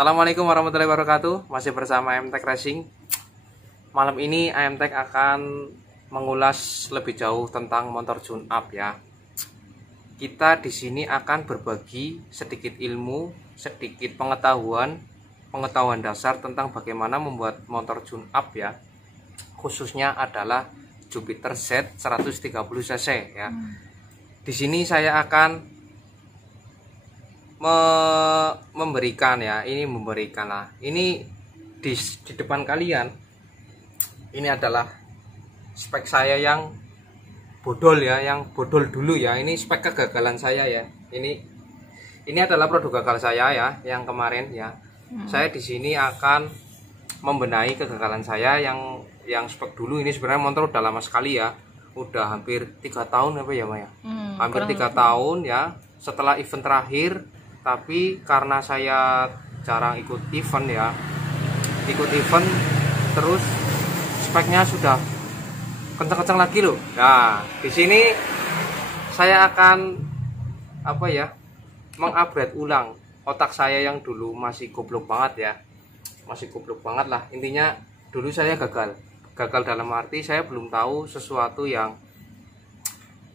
Assalamualaikum warahmatullahi wabarakatuh. Masih bersama AMTech Racing. Malam ini AMTech akan mengulas lebih jauh tentang motor tune up ya. Kita di sini akan berbagi sedikit ilmu, sedikit pengetahuan dasar tentang bagaimana membuat motor tune up ya. Khususnya adalah Jupiter Z 130 cc ya. Di sini saya akan memberikan ya, ini di depan kalian. Ini adalah spek saya yang bodol ya, yang bodol dulu ya. Ini spek kegagalan saya ya. Ini adalah produk gagal saya ya, yang kemarin ya. Saya di sini akan membenahi kegagalan saya yang spek dulu. Ini sebenarnya motor udah lama sekali ya, udah hampir 3 tahun apa ya Maya? Hampir 3 tahun ya. Setelah event terakhir, tapi karena saya jarang ikut event ya, terus speknya sudah kencang-kencang lagi loh. Nah, di sini saya akan mengupgrade ulang otak saya yang dulu masih goblok banget ya, masih goblok banget lah. Intinya dulu saya gagal dalam arti saya belum tahu sesuatu yang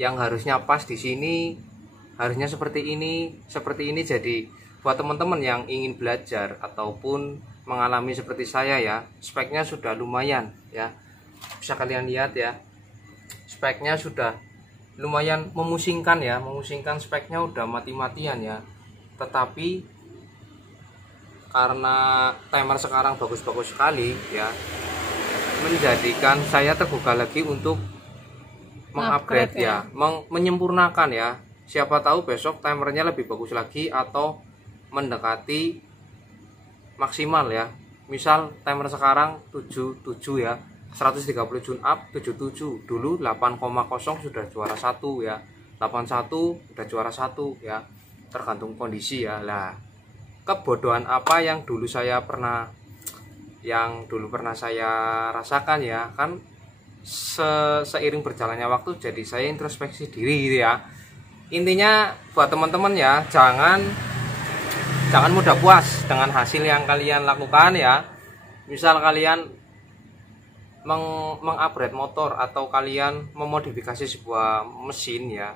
harusnya pas di sini, harusnya seperti ini. Jadi buat teman-teman yang ingin belajar ataupun mengalami seperti saya ya, speknya sudah lumayan ya, bisa kalian lihat ya, speknya sudah lumayan memusingkan ya, speknya udah mati-matian ya. Tetapi karena timer sekarang bagus-bagus sekali ya, menjadikan saya terbuka lagi untuk mengupgrade ya, menyempurnakan ya. Siapa tahu besok timernya lebih bagus lagi atau mendekati maksimal ya. Misal timer sekarang 77 ya, 130 tune up 77. Dulu 8,0 sudah juara 1 ya, 81 udah juara 1 ya, tergantung kondisi ya. Lah, kebodohan apa yang dulu pernah saya rasakan ya, kan seiring berjalannya waktu jadi saya introspeksi diri gitu ya. Intinya buat teman-teman ya, jangan mudah puas dengan hasil yang kalian lakukan ya. Misal kalian mengupgrade motor atau kalian memodifikasi sebuah mesin ya,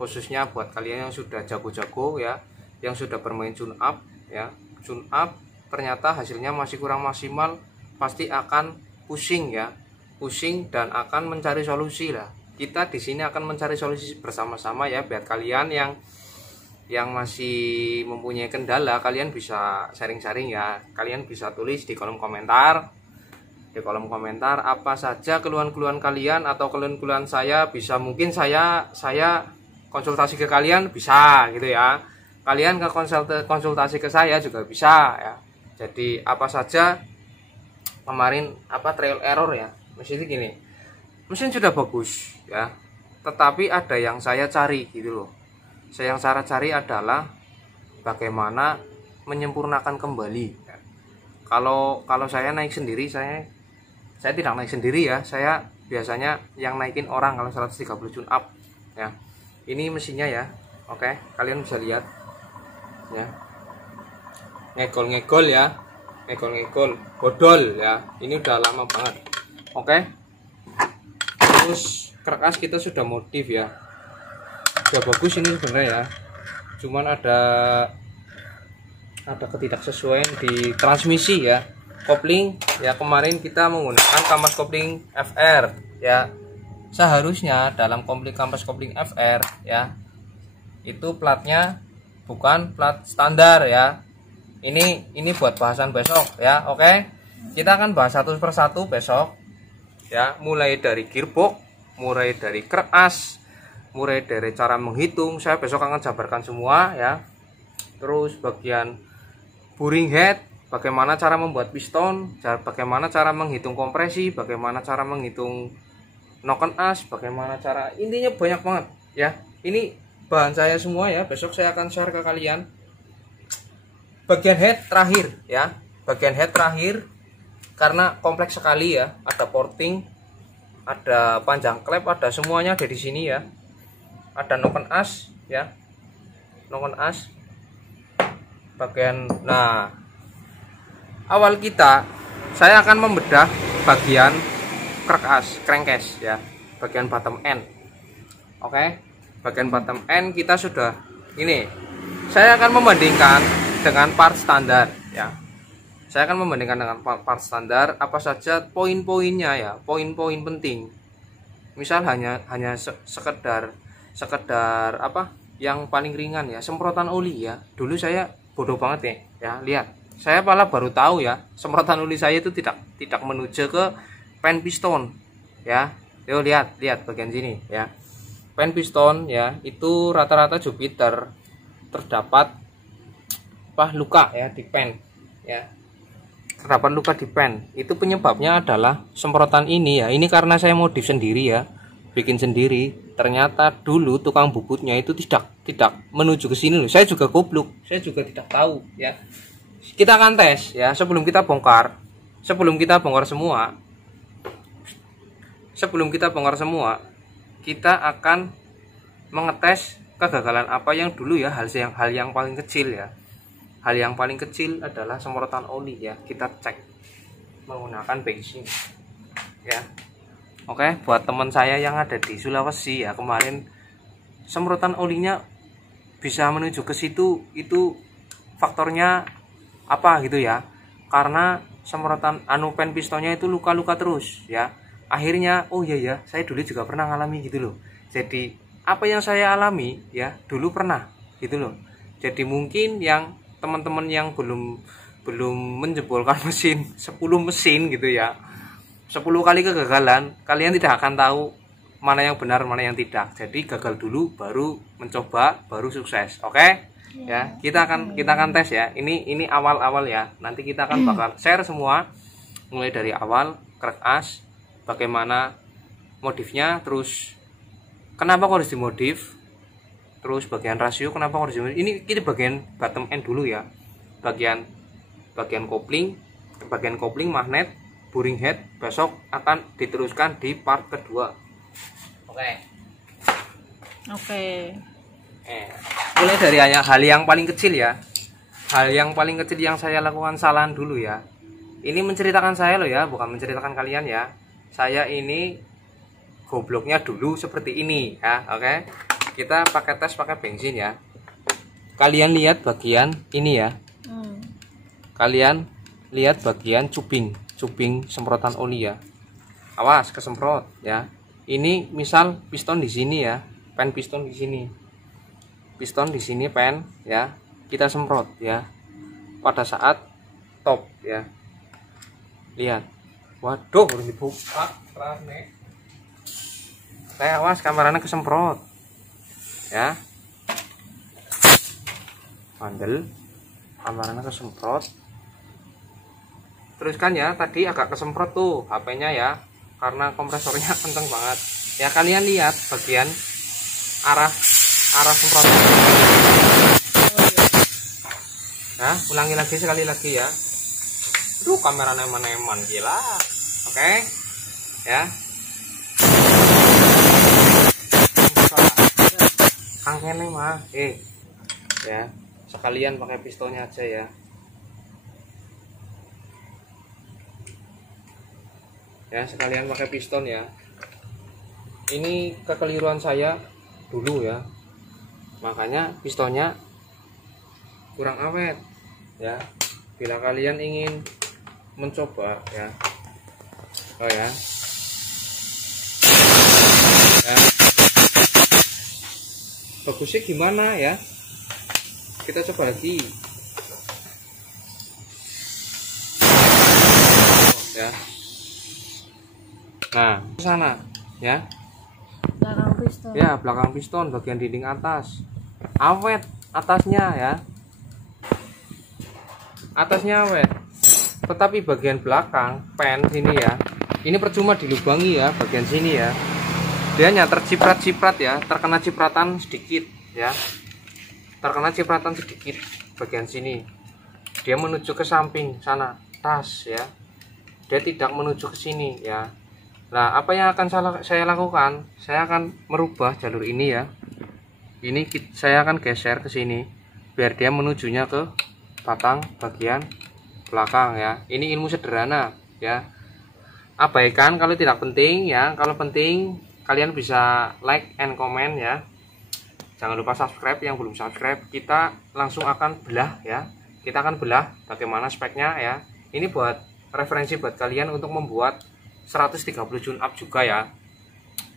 khususnya buat kalian yang sudah jago-jago ya, yang sudah bermain tune up ya, tune up ternyata hasilnya masih kurang maksimal, pasti akan pusing ya, dan akan mencari solusi lah. Kita di sini akan mencari solusi bersama-sama ya. Biar kalian yang masih mempunyai kendala, kalian bisa sharing-sharing ya. Kalian bisa tulis di kolom komentar. Di kolom komentar apa saja keluhan-keluhan kalian atau keluhan-keluhan saya, bisa mungkin saya konsultasi ke kalian bisa gitu ya. Kalian ke konsultasi ke saya juga bisa ya. Jadi apa saja kemarin trial error ya. Mesin gini, mesin sudah bagus ya, tetapi ada yang saya cari gitu loh. Yang saya cari adalah bagaimana menyempurnakan kembali ya. Kalau saya naik sendiri, saya tidak naik sendiri ya. Saya biasanya yang naikin orang kalau 130 tune up ya. Ini mesinnya ya. Oke, kalian bisa lihat ya, ngegol ya, bodol ya. Ini udah lama banget. Oke. Terus kerkas kita sudah modif ya, udah bagus ini sebenarnya ya. Cuman ada ketidaksesuaian di transmisi ya. Kopling ya, kemarin kita menggunakan kampas kopling FR ya. Seharusnya dalam kampas kopling FR ya, itu platnya bukan plat standar ya. Ini buat bahasan besok ya. Oke, kita akan bahas satu persatu besok ya, mulai dari gearbox, mulai dari keras, mulai dari cara menghitung. Saya besok akan jabarkan semua ya. Terus bagian buring head, bagaimana cara membuat piston, bagaimana cara menghitung kompresi, bagaimana cara menghitung noken as, bagaimana cara, intinya banyak banget ya. Ini bahan saya semua ya, besok saya akan share ke kalian. Bagian head terakhir ya, karena kompleks sekali ya, ada porting, ada panjang klep, ada semuanya ada di sini ya. Ada noken as ya, bagian. Nah, awal saya akan membedah bagian crankcase ya, bagian bottom end. Oke, bagian bottom end kita sudah ini. Saya akan membandingkan dengan part standar ya. Saya akan membandingkan dengan part standar apa saja poin-poinnya ya, poin-poin penting. Misal hanya sekedar apa yang paling ringan ya, semprotan oli ya. Dulu saya bodoh banget ya, lihat. Saya malah baru tahu ya, semprotan oli saya itu tidak menuju ke pen piston ya. Yuk lihat bagian sini ya. Pen piston ya, itu rata-rata Jupiter terdapat luka ya di pen ya. Terdapat luka di pen. Itu penyebabnya adalah semprotan ini ya. Ini karena saya modif sendiri ya, bikin sendiri. Ternyata dulu tukang bubutnya itu tidak menuju ke sini loh. Saya juga goblok, saya juga tidak tahu ya. Kita akan tes ya, sebelum kita bongkar semua, kita akan mengetes kegagalan apa yang dulu ya, hal yang paling kecil ya. Hal yang paling kecil adalah semprotan oli ya. Kita cek menggunakan bensin ya. Oke, buat teman saya yang ada di Sulawesi ya, kemarin semprotan olinya bisa menuju ke situ, itu faktornya apa gitu ya, karena semprotan pen pistonnya itu luka-luka terus ya. Akhirnya oh iya ya, saya dulu juga pernah ngalami gitu loh. Jadi apa yang saya alami ya dulu pernah gitu loh. Jadi mungkin yang teman-teman yang belum menjebolkan mesin 10 mesin gitu ya, 10 kali kegagalan, kalian tidak akan tahu mana yang benar mana yang tidak. Jadi gagal dulu baru mencoba baru sukses. Oke ya, kita akan tes ya. Ini awal-awal ya. Nanti kita akan bakal share semua mulai dari awal crack as, bagaimana modifnya, terus kenapa kok harus dimodif, terus bagian rasio kenapa harus dimodif. Ini kita bagian bottom end dulu ya. Bagian kopling, magnet, boring head besok akan diteruskan di part kedua. Oke. Mulai dari hal yang paling kecil ya. Hal yang paling kecil yang saya lakukan kesalahan dulu ya. Ini menceritakan saya loh ya, bukan menceritakan kalian ya. Saya ini gobloknya dulu seperti ini ya. Oke. Kita pakai bensin ya. Kalian lihat bagian ini ya. Kalian lihat bagian cuping semprotan oli ya. Awas kesemprot ya. Ini misal piston di sini ya, pen piston di sini. Piston di sini pen ya. Kita semprot ya. Pada saat top ya. Lihat. Waduh, harus dibuka rame. Awas kameranya kesemprot. Ya. Bandel. Kameranya kesemprot. Teruskan ya, tadi agak kesemprot tuh HP-nya ya, karena kompresornya kenceng banget. Ya kalian lihat bagian arah semprotan. Nah, ulangi lagi sekali lagi ya. Duh, kamera neman-neman gila. Oke. Ya. Kangkene mah. Ya, sekalian pakai pistonnya aja ya. Ya, sekalian pakai piston ya. Ini kekeliruan saya dulu ya, makanya pistonnya kurang awet ya. Bila kalian ingin mencoba ya, ya, bagusnya gimana ya, kita coba lagi ya. Nah, ke sana ya. Belakang piston. Ya, belakang piston bagian dinding atas. Awet atasnya ya. Atasnya awet. Tetapi bagian belakang pen sini ya. Ini percuma dilubangi ya bagian sini ya. Dia hanya terciprat-ciprat ya, terkena cipratan sedikit ya. Terkena cipratan sedikit bagian sini. Dia menuju ke samping sana, tas ya. Dia tidak menuju ke sini ya. Nah, apa yang akan saya lakukan? Saya akan merubah jalur ini ya. Ini saya akan geser ke sini biar dia menujunya ke batang bagian belakang ya. Ini ilmu sederhana ya. Abaikan kalau tidak penting ya. Kalau penting kalian bisa like and comment ya. Jangan lupa subscribe yang belum subscribe. Kita langsung akan belah ya. Kita akan belah bagaimana speknya ya. Ini buat referensi buat kalian untuk membuat 130 tune up juga ya.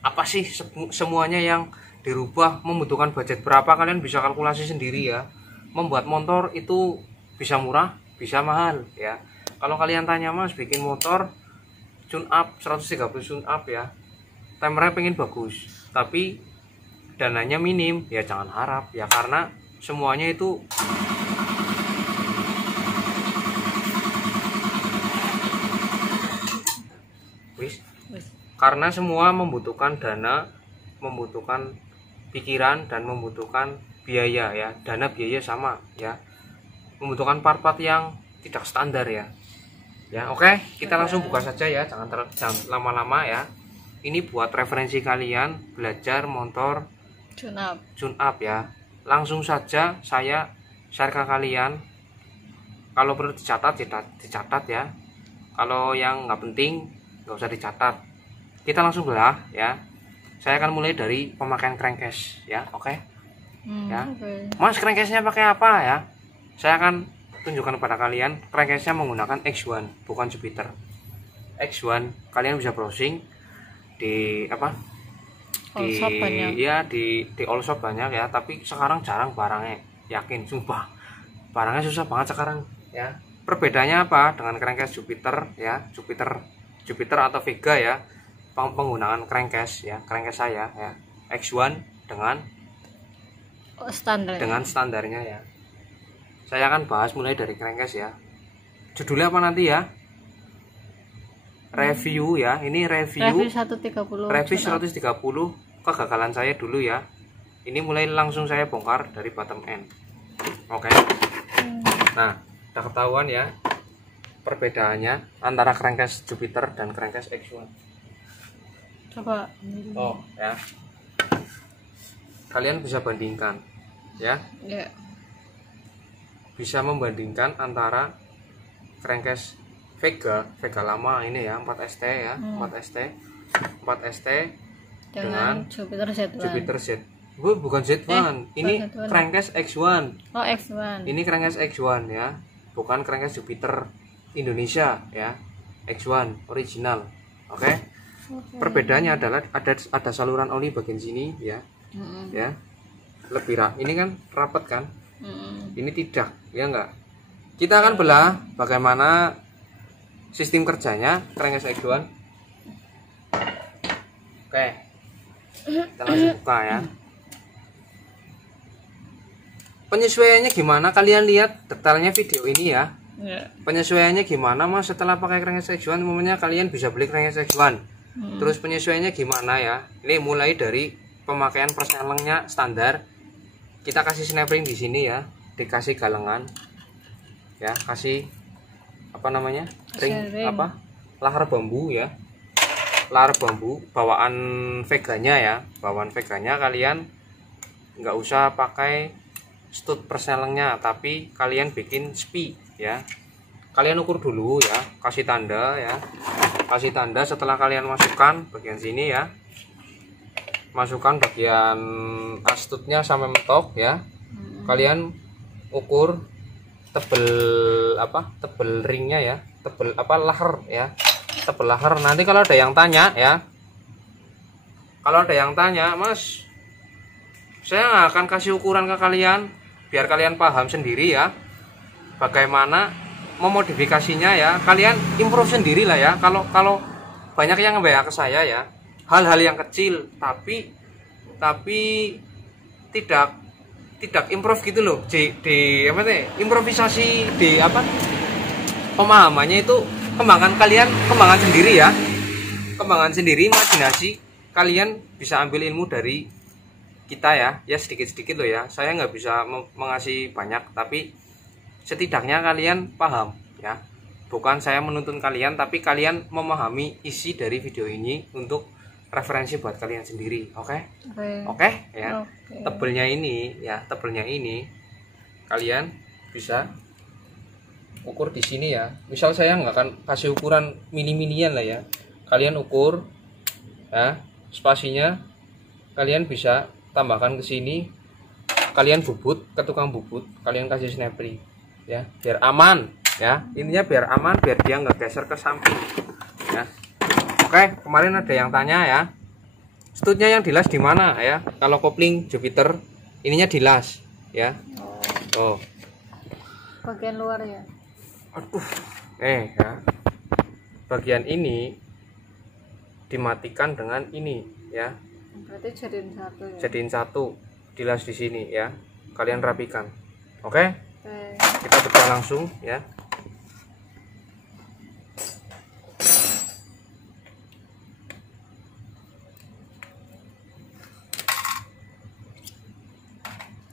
Apa sih semuanya yang dirubah, membutuhkan budget berapa, kalian bisa kalkulasi sendiri ya. Membuat motor itu bisa murah, bisa mahal ya. Kalau kalian tanya, Mas bikin motor tune up 130 tune up ya, timernya pengen bagus tapi dananya minim, ya jangan harap ya, karena semuanya itu karena semua membutuhkan dana, membutuhkan pikiran, dan membutuhkan biaya ya. Dana biaya sama ya, membutuhkan part-part yang tidak standar ya. Ya oke, kita langsung buka saja ya, jangan lama-lama ya. Ini buat referensi kalian belajar motor tune up ya. Langsung saja saya share ke kalian. Kalau perlu dicatat dicatat ya. Kalau yang nggak penting nggak usah dicatat. Kita langsung belah ya. Saya akan mulai dari pemakaian crankcase ya, oke? Ya. Mas, crankcase-nya pakai apa ya? Saya akan tunjukkan kepada kalian. Crankcase-nya menggunakan X1 bukan Jupiter. X1 kalian bisa browsing di apa? Di all shop banyak ya, tapi sekarang jarang barangnya. Yakin sumpah. Barangnya susah banget sekarang ya. Perbedaannya apa dengan crankcase Jupiter ya? Jupiter atau Vega ya. Penggunaan crankcase ya, crankcase saya ya. X1 dengan standarnya ya. Saya akan bahas mulai dari crankcase ya. Judulnya apa nanti ya? Review ya. Ini review 130 kegagalan saya dulu ya. Ini mulai langsung saya bongkar dari bottom end. Oke. Nah, udah ketahuan ya perbedaannya antara crankcase Jupiter dan crankcase X1. Coba. Oh ya. Kalian bisa bandingkan ya. Ya. Bisa membandingkan antara crankcase Vega lama ini ya, 4ST ya, 4ST dengan Jupiter Z. Bukan Z1, ini crankcase X1. Oh, X1. Ini crankcase X1 ya, bukan crankcase Jupiter Indonesia ya, X1 original. Oke. Perbedaannya adalah ada saluran oli bagian sini ya. Ya. Lebih ini kan rapat kan? Ini tidak, ya enggak. Kita akan belah bagaimana sistem kerjanya crankcase X1. Oke. Kita langsung buka ya. Penyesuaiannya gimana? Kalian lihat detailnya video ini ya. Penyesuaiannya gimana, Mas? Setelah pakai crankcase X1, umumnya kalian bisa beli crankcase X1. Terus penyesuaiannya gimana ya? Ini mulai dari pemakaian persnelengnya standar. Kita kasih snap ring di sini ya, dikasih galengan ya, kasih apa namanya, ring apa, lahar bambu ya, lahar bambu bawaan Veganya ya. Bawaan Veganya kalian nggak usah pakai stud persnelengnya, tapi kalian bikin spi ya. Kalian ukur dulu ya, kasih tanda ya, kasih tanda. Setelah kalian masukkan bagian sini ya, masukkan bagian astutnya sampai mentok ya. Kalian ukur tebel apa, tebel ringnya ya, tebel apa, lahar ya, tebel lahar. Nanti kalau ada yang tanya ya, kalau ada yang tanya, Mas, saya nggak akan kasih ukuran ke kalian, biar kalian paham sendiri ya bagaimana memodifikasinya ya. Kalian improve sendiri lah ya. Kalau banyak yang nge-WA ke saya ya, hal-hal yang kecil tapi tidak improve gitu loh, di apa sih, improvisasi di apa, pemahamannya itu kembangan sendiri ya, kembangan sendiri, imajinasi. Kalian bisa ambil ilmu dari kita ya sedikit-sedikit loh ya. Saya nggak bisa mengasih banyak, tapi setidaknya kalian paham ya. Bukan saya menuntun kalian, tapi kalian memahami isi dari video ini untuk referensi buat kalian sendiri. Oke ya. Tebelnya ini ya, tebelnya ini kalian bisa ukur di sini ya. Misal saya nggak akan kasih ukuran mini-minian lah ya, kalian ukur ya, spasinya kalian bisa tambahkan ke sini, kalian bubut ke tukang bubut, kalian kasih snapri ya, biar aman ya, intinya biar aman, biar dia nggak geser ke samping ya. Oke, kemarin ada yang tanya ya, stutnya yang dilas di mana ya? Kalau kopling Jupiter ininya dilas ya. Oh, bagian luar ya. aduh, ya, bagian ini dimatikan dengan ini ya, Berarti jadiin satu ya. jadiin satu, dilas di sini ya, kalian rapikan. Oke, Oke. kita bedah langsung ya.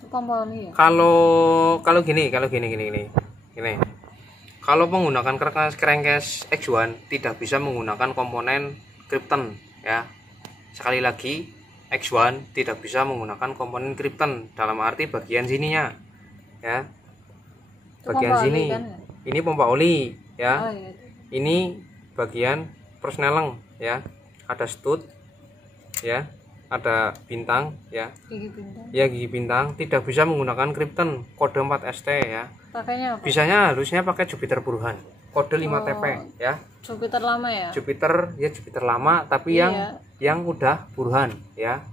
Itu pompa oli ya. Kalau gini. Kalau menggunakan crankcase X1 tidak bisa menggunakan komponen Krypton ya. Sekali lagi, X1 tidak bisa menggunakan komponen Krypton dalam arti bagian sininya ya. Itu Bagian pompa oli sini. kan ya? Ini pompa oli ya. Oh iya. Ini bagian persneleng ya. Ada stud ya. Ada bintang ya. Gigi bintang. Ya, gigi bintang, tidak bisa menggunakan Krypton kode 4ST ya. Pakainya apa? Bisanya harusnya pakai Jupiter Burhan kode 5TP ya. Jupiter lama ya. Jupiter lama tapi Iya. yang udah Burhan ya.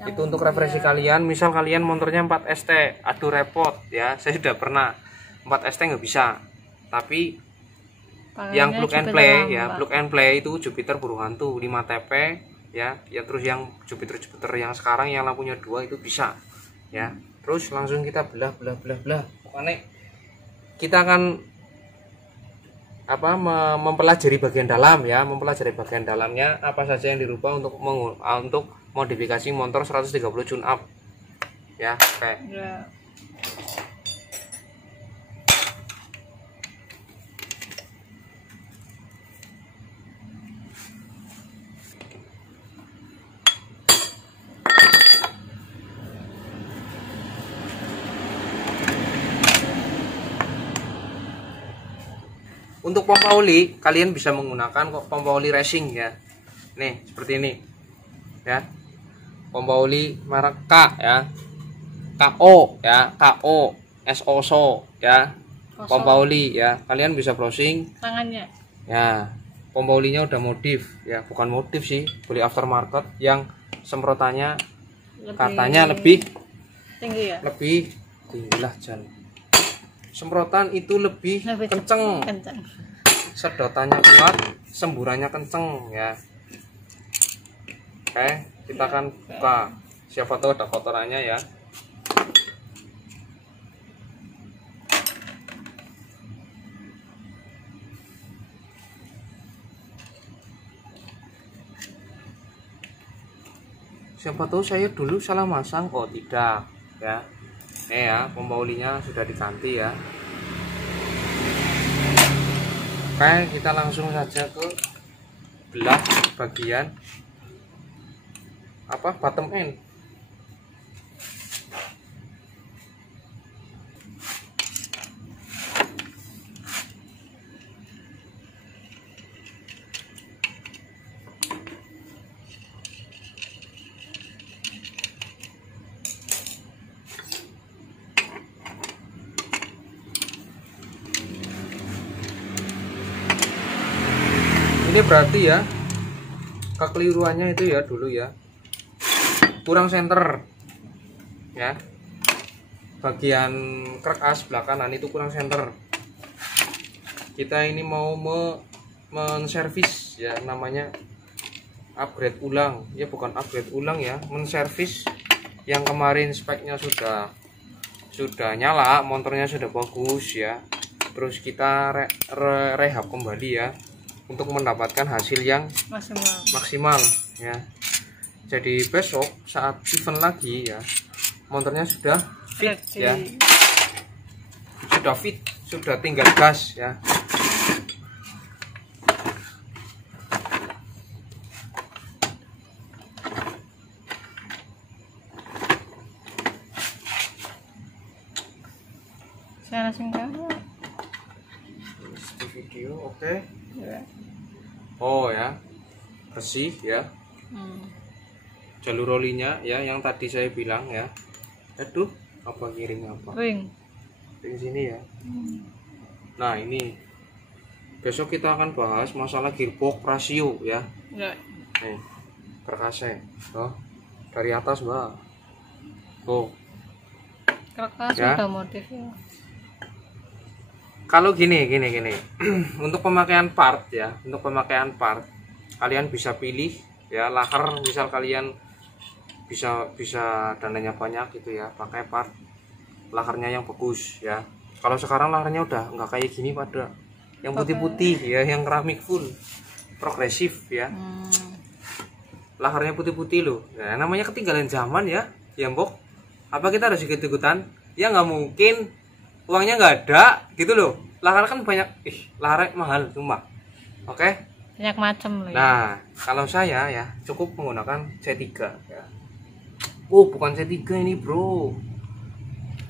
Yang Itu untuk referensi kalian, misal kalian motornya 4ST, aduh repot ya. Saya sudah pernah 4ST nggak bisa. Tapi pakainya yang plug and Jupiter play lama. ya, plug and play itu Jupiter Burhan tuh 5TP ya. Ya terus yang Jupiter yang sekarang yang lampunya 2 itu bisa ya. Terus langsung kita belah. Pokoknya kita akan mempelajari bagian dalam ya, mempelajari bagian dalamnya apa saja yang dirubah untuk modifikasi motor 130 tune up ya. Oke. Ya. Untuk pompa oli kalian bisa menggunakan pompa oli racing ya. Nih seperti ini ya, pompa oli merek K ya, KO ya, KO SOSO ya, pompa oli ya. Kalian bisa browsing Tangannya. ya, pompa olinya udah modif ya, bukan modif sih, beli aftermarket yang semprotannya katanya lebih tinggi ya. lebih tinggi lah, Jan. Semprotan itu lebih kenceng, sedotannya kuat, semburannya kenceng ya. Oke, kita akan buka, siapa tahu ada kotorannya ya. Siapa tahu saya dulu salah masang. Oh tidak ya. Ya, pompa olinya sudah diganti ya. Oke, kita langsung saja ke belah bagian bottom end. Ini berarti ya kekeliruannya itu ya dulu ya, kurang senter ya, bagian krek as belakangan itu kurang senter. Kita ini mau menservis ya, namanya upgrade ulang ya, bukan upgrade ulang ya, menservis yang kemarin speknya sudah nyala, motornya sudah bagus ya. Terus kita rehab kembali ya, untuk mendapatkan hasil yang maksimal ya. Jadi besok saat event lagi ya, motornya sudah fit ya, sudah fit, sudah tinggal gas ya. Saya langsung video. Oke. Ya. Oh ya, bersih ya. Jalur olinya ya yang tadi saya bilang ya. Aduh, apa kirim apa? Ring. Di sini ya. Nah, ini besok kita akan bahas masalah gearbox rasio ya. Ya. Nih, karkasnya. Oh, dari atas, Mbak. Oh. Karkas Ya. udah modif ya. Kalau gini. Untuk pemakaian part ya, kalian bisa pilih ya lahar, misal kalian bisa dananya banyak gitu ya, pakai part laharnya yang bagus ya. Kalau sekarang laharnya udah nggak kayak gini pada yang putih-putih ya, yang keramik full progresif ya. Laharnya putih-putih loh. Nah, namanya ketinggalan zaman ya, Mbok. Apa kita harus ikut-ikutan? Ya nggak mungkin, uangnya nggak ada gitu loh. Lahar kan banyak, lahar mahal cuma. Oke? Banyak macam loh. Nah, kalau saya ya cukup menggunakan C3 ya. Oh, bukan C3 ini, Bro.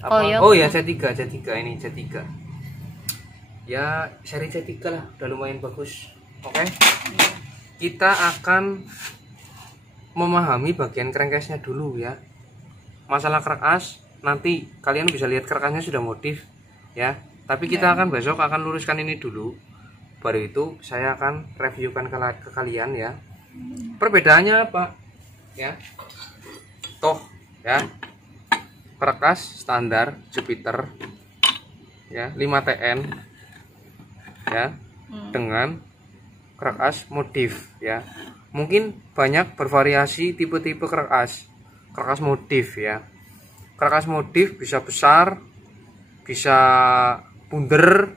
Apa? Oh ya, C3 ini C3. Ya, seri C3 lah, udah lumayan bagus. Oke? Kita akan memahami bagian crankcase-nya dulu ya. Masalah crank nanti kalian bisa lihat crankcase-nya sudah modif ya. Tapi kita akan besok akan luruskan ini dulu. Baru itu saya akan reviewkan ke kalian ya. Perbedaannya apa? Ya. Toh ya. Crankcase standar Jupiter ya 5TN ya dengan crankcase modif ya. Mungkin banyak bervariasi tipe-tipe crankcase modif ya. Crankcase modif bisa besar, bisa bunder,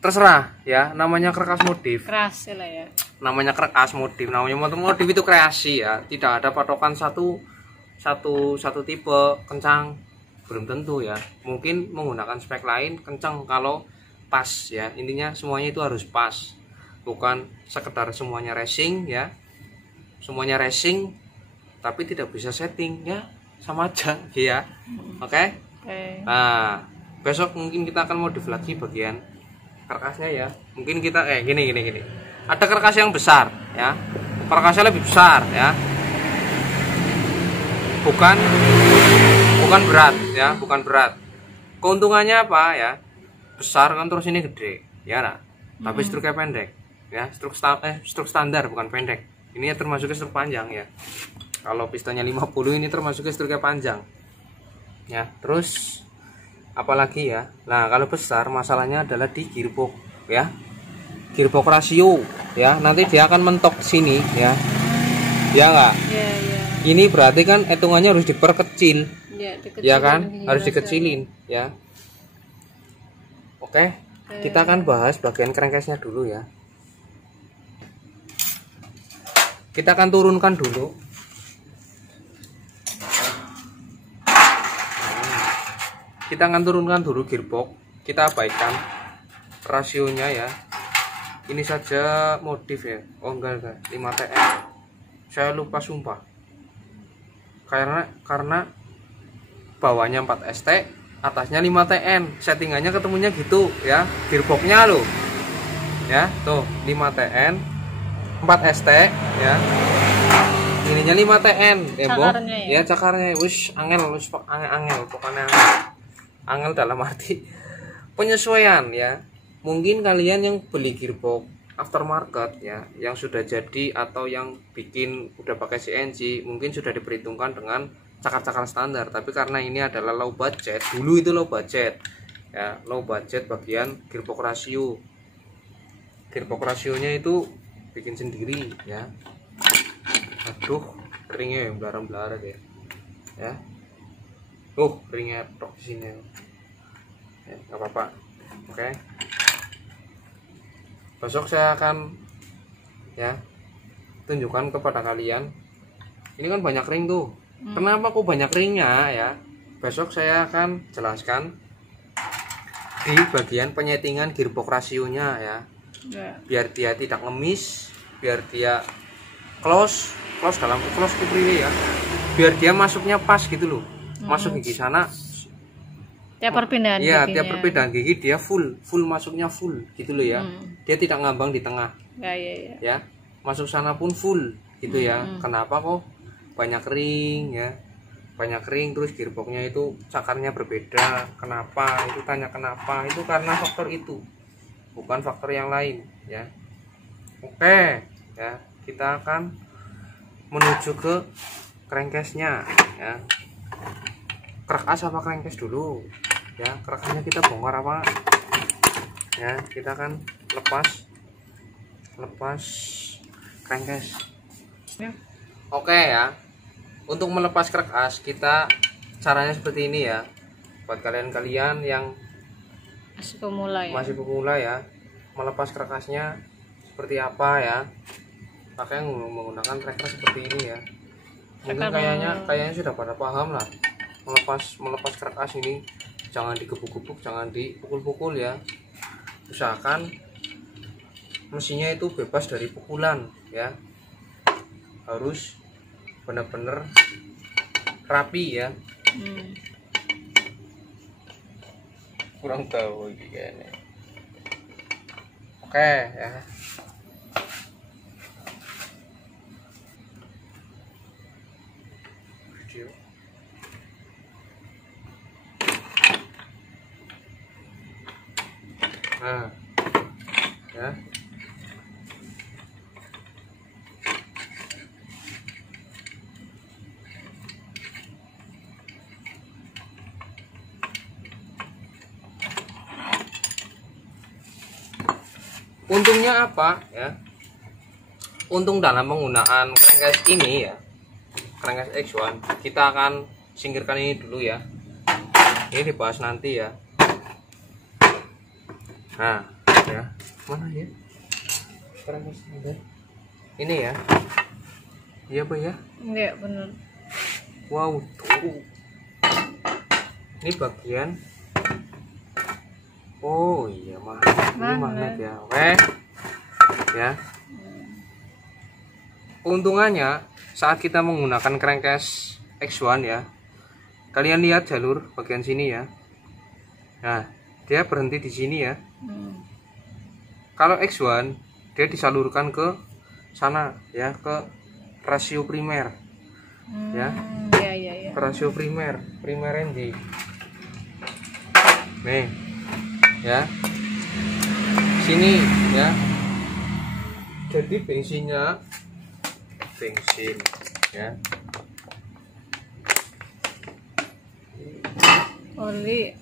terserah ya. Namanya crankcase modif. Keras lah ya. Namanya crankcase modif. Namanya motor modif itu kreasi ya. Tidak ada patokan satu tipe kencang, belum tentu ya. Mungkin menggunakan spek lain kencang kalau pas ya. Intinya semuanya itu harus pas. Bukan sekedar semuanya racing ya. Semuanya racing tapi tidak bisa setting ya, sama aja ya. Oke? Nah, besok mungkin kita akan modif lagi bagian karkasnya ya. Mungkin kita gini. Ada karkas yang besar ya. Karkasnya lebih besar ya. Bukan berat ya, bukan berat. Keuntungannya apa ya? Besar kan, terus ini gede ya, nah. Tapi struknya pendek ya, struk standar bukan pendek. Ini termasuk struk panjang ya. Kalau pistonnya 50 ini termasuk struknya panjang ya. Terus apalagi ya, nah kalau besar masalahnya adalah di gearbox ya, gearbox rasio ya. Nanti dia akan mentok sini ya, ya nggak? Ya. Ini berarti kan hitungannya harus diperkecil ya kan, harus dikecilin ya. Oke, kita akan bahas bagian crankcase-nya dulu ya. Kita akan turunkan dulu. Kita akan turunkan dulu gearbox. Kita abaikan rasionya ya. Ini saja modif ya. Oh enggak 5TN. Saya lupa sumpah. Karena bawahnya 4ST, atasnya 5TN. Settingannya ketemunya gitu ya. Gearboxnya loh. Ya, tuh 5TN 4ST ya. Ininya 5TN ya, cakarnya ya cakarnya wis angel pokoknya angel dalam arti penyesuaian ya. Mungkin kalian yang beli gearbox aftermarket ya, yang sudah jadi atau yang bikin udah pakai CNC, mungkin sudah diperhitungkan dengan cakar-cakar standar. Tapi karena ini adalah low budget, dulu itu low budget ya, low budget bagian gearbox rasio. Gearbox rasionya itu bikin sendiri ya. Aduh, ringnya yang belarang-belarang ya. Ringnya tok di sini. Ya, nggak apa-apa. Oke. Besok saya akan ya tunjukkan kepada kalian. Ini kan banyak ring tuh. Kenapa kok banyak ringnya ya? Besok saya akan jelaskan di bagian penyetingan gearbox rasionya ya. Biar dia tidak ngemis, biar dia close priwe ya. Biar dia masuknya pas gitu loh. Masuk gigi sana Tiap perpindahan Iya, giginya. tiap perpindahan gigi dia full masuknya full gitu loh ya. Dia tidak ngambang di tengah. Ya. Ya, masuk sana pun full gitu ya. Kenapa kok banyak kering ya? Banyak kering, terus gearboxnya itu cakarnya berbeda. Kenapa? Itu tanya kenapa? Itu karena faktor itu, bukan faktor yang lain ya. Oke ya, kita akan menuju ke crankcase-nya ya. Kerak as apa crankcase dulu ya? Keraknya kita bongkar apa ya? Kita akan lepas crankcase Ya. Oke ya. Untuk melepas kerak as, kita caranya seperti ini ya. Buat kalian-kalian yang Masih pemula ya. masih pemula ya, melepas kerak asnya seperti apa ya? Pakai menggunakan tracker seperti ini ya. Mungkin kayaknya sudah pada paham lah. Melepas kerak as ini jangan digebuk-gebuk, jangan dipukul-pukul ya. Usahakan mesinnya itu bebas dari pukulan ya. Harus benar-benar rapi ya. Kurang tahu ini kayaknya. Oke ya. Video. Nah ya. Untungnya apa ya? Untung dalam penggunaan crankcase ini ya, crankcase X1, kita akan singkirkan ini dulu ya. Ini dibahas nanti ya. Nah ya, mana ya crankcase ada? Ini ya. Iya Pak ya? Enggak bener. Wow, tuh. Ini bagian. Oh iya, ini magnet ya. Oke ya. Keuntungannya saat kita menggunakan crankcase X1 ya, kalian lihat jalur bagian sini ya. Nah, dia berhenti di sini ya. Kalau X1 dia disalurkan ke sana ya, ke rasio primer ya. Ya. Rasio primer di nih ya, sini ya. Jadi bensin ya, oli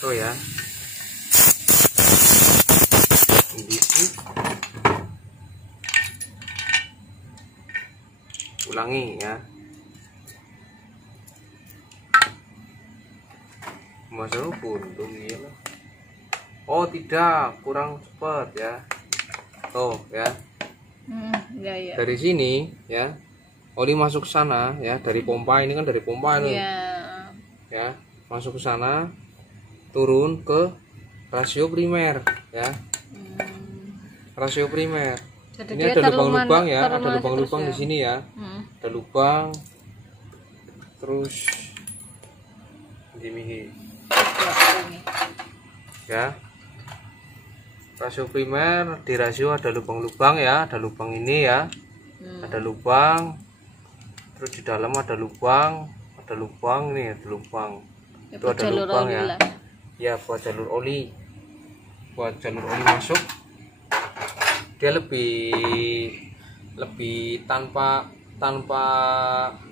tuh ya, isi, ulangi ya. Masa buntung ya. Oh tidak, kurang cepat ya. Tuh ya. Ya. Dari sini ya, oli masuk sana ya, dari pompa. Ini kan dari pompa nih ya, masuk ke sana, turun ke rasio primer ya. Rasio primer. Jadi ini ada lubang-lubang ya, ada lubang-lubang di sini ya. Ada lubang, terus gini ya. Rasio primer, di rasio ada lubang-lubang ya, ada lubang ini ya. Ada lubang, terus di dalam ada lubang nih, ada lubang. Ya, itu ada lubang ya. Lah. Ya buat jalur oli masuk. Dia lebih tanpa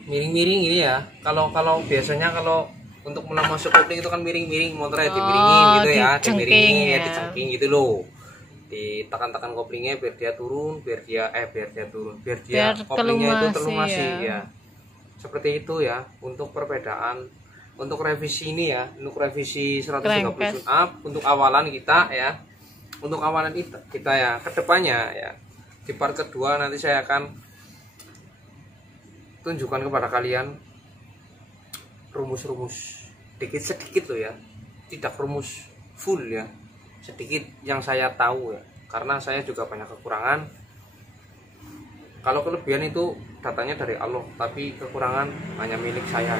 miring-miring ini ya. Kalau biasanya kalau untuk masuk kopling itu kan miring-miring, motornya dimiringin gitu ya, dicengking gitu loh. Ditekan-tekan koplingnya biar dia turun, biar koplingnya itu terlumasi ya. Seperti itu ya. Untuk perbedaan, untuk revisi ini ya, untuk revisi 130 tune up untuk awalan kita ya. Untuk awalan kita ya, kedepannya ya, di part kedua nanti saya akan tunjukkan kepada kalian rumus-rumus sedikit loh ya, tidak rumus full ya, sedikit yang saya tahu ya, karena saya juga banyak kekurangan Kalau kelebihan itu datanya dari Allah, tapi kekurangan hanya milik saya.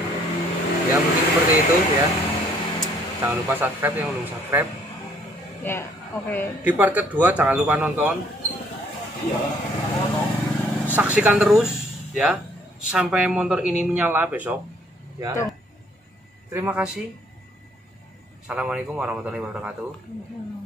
Ya mungkin seperti itu ya. Jangan lupa subscribe yang belum subscribe. Ya, oke. Di part kedua jangan lupa nonton. Saksikan terus ya sampai motor ini menyala besok ya. Terima kasih. Assalamualaikum warahmatullahi wabarakatuh.